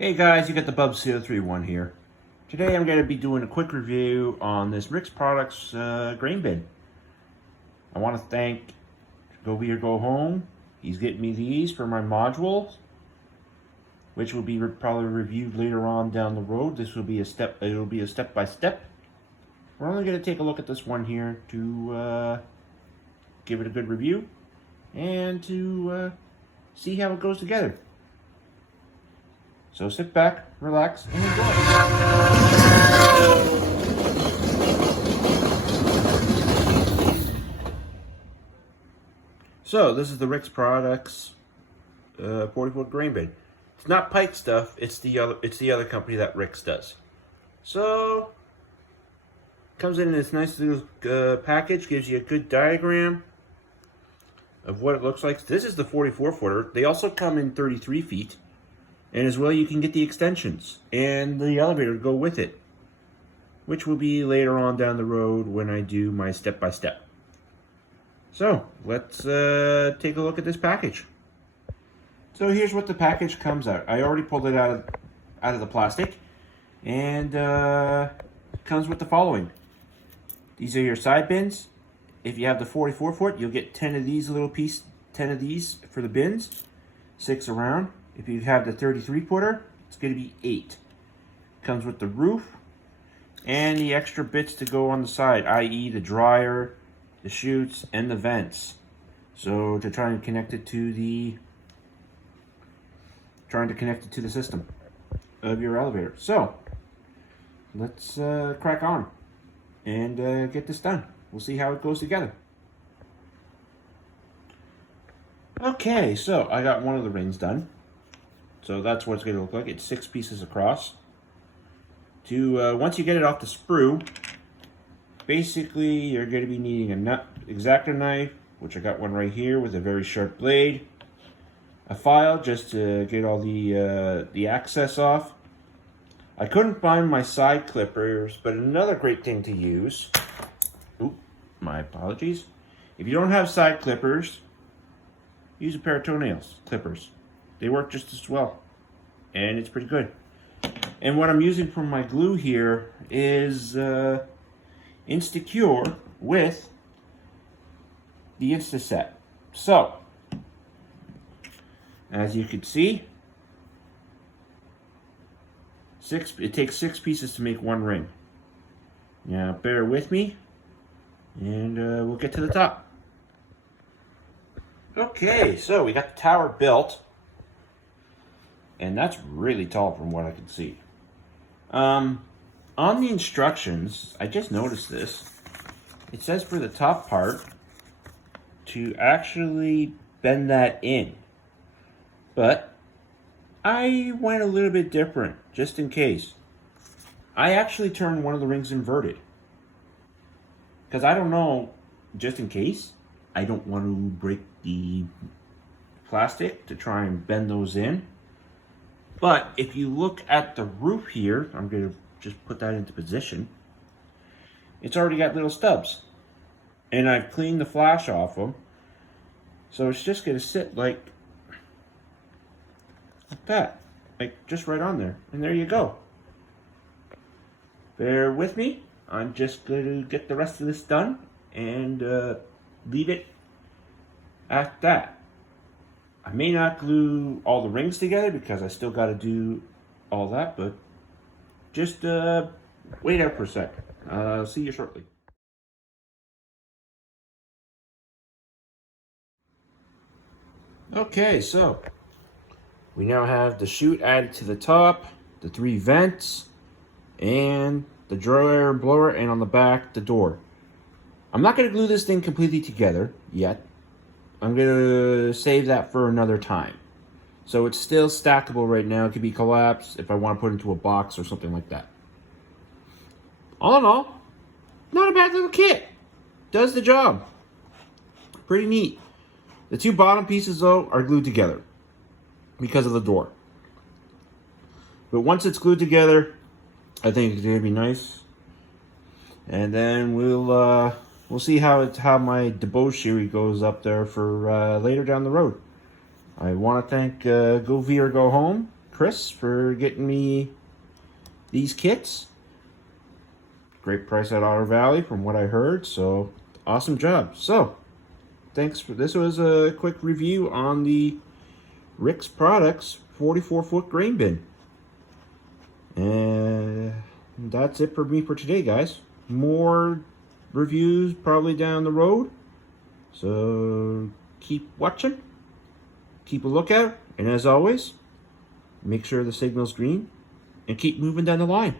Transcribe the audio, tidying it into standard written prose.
Hey guys, you got the Bub031 here. Today I'm going to be doing a quick review on this Rix Products grain bin. I want to thank Viaorgohome. He's getting me these for my modules, which will be probably reviewed later on down the road. This will be a step. It'll be a step by step. We're only going to take a look at this one here to give it a good review and to see how it goes together. So sit back, relax, and enjoy. So this is the Rix Products 40-foot grain bin. It's not Pike stuff. It's the other company that Rix does. So comes in this nice little package. Gives you a good diagram of what it looks like. This is the 44-footer. They also come in 33 feet. And as well, you can get the extensions and the elevator to go with it, which will be later on down the road when I do my step-by-step. So let's take a look at this package. So here's what the package comes out. I already pulled it out of the plastic, and it comes with the following. These are your side bins. If you have the 44-foot, you'll get 10 of these for the bins, 6 around. If you have the 33-footer, it's going to be 8. Comes with the roof and the extra bits to go on the side, i.e. the dryer, the chutes, and the vents. So to try and connect it to the system of your elevator. So let's crack on and get this done. We'll see how it goes together. Okay, so I got one of the rings done. So that's what it's going to look like. It's 6 pieces across. Once you get it off the sprue, basically you're going to be needing a X-Acto knife, which I got one right here with a very sharp blade, a file just to get all the access off. I couldn't find my side clippers, but another great thing to use. Oop, my apologies. If you don't have side clippers, use a pair of toenails clippers. They work just as well, and it's pretty good. And what I'm using for my glue here is Instacure with the Instaset. So, as you can see, it takes 6 pieces to make one ring. Now, bear with me, and we'll get to the top. Okay, so we got the tower built. And that's really tall from what I can see. On the instructions, I just noticed this. It says for the top part to actually bend that in. But I went a little bit different, just in case. I actually turned one of the rings inverted. Because I don't know, just in case, I don't want to break the plastic to try and bend those in. But if you look at the roof here, I'm going to just put that into position. It's already got little stubs. And I've cleaned the flash off them. So it's just going to sit like that. Like just right on there. And there you go. Bear with me. I'm just going to get the rest of this done and leave it at that. I may not glue all the rings together because I still got to do all that, but just wait out for a sec. I'll see you shortly. Okay, so we now have the chute added to the top, the 3 vents, and the dryer and blower, and on the back, the door. I'm not going to glue this thing completely together yet. I'm going to save that for another time. So it's still stackable right now. It could be collapsed if I want to put it into a box or something like that. All in all, not a bad little kit. Does the job. Pretty neat. The 2 bottom pieces, though, are glued together because of the door. But once it's glued together, I think it's going to be nice. And then we'll see how my debauchery goes up there for later down the road. I want to thank Viaorgohome Chris for getting me these kits. Great price at Otter Valley from what I heard, so awesome job. So, thanks for this. Was a quick review on the Rix Products 44-foot grain bin. And that's it for me for today, guys. More reviews probably down the road. So keep watching, keep a lookout, and as always, make sure the signal's green and keep moving down the line.